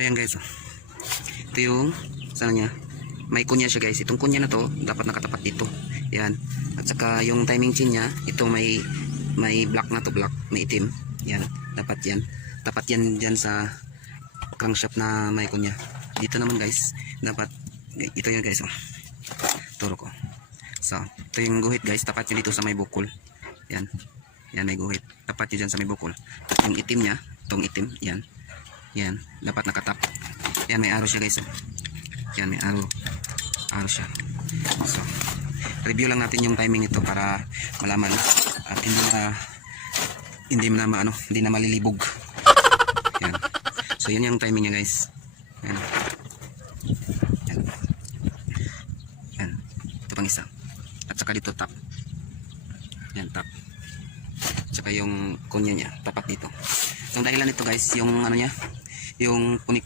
Ayan guys, oh. Ito yung sana niya. May kunya siya guys. Itong kunya na to dapat nakatapat dito. Yan. At saka yung timing chain niya, ito may black na to, black, may itim. Yan, dapat yan. Tapat yan diyan sa crankshaft na may kunya. Dito naman guys, dapat ito yan guys, oh. Turo ko. So, ito yung guhit guys, tapat yun dito sa may bukol. Yan. Yan may guhit. Tapat yun dyan sa may bukol. Tapos yung itim niya, itong itim, yan. Yan, dapat nakatap. Yan, may arrow siya guys, oh. Yan, may arrow. Arrow siya. So, review lang natin yung timing nito para malaman at hindi na malilibog. Yan. So, yan yung timing niya guys. Yan. Yan. Yan. Ito pang isa. At saka dito tap. Yan, tap. At saka yung kunya niya, tapat dito. So, ang dahilan nito guys, yung ano niya, yung punik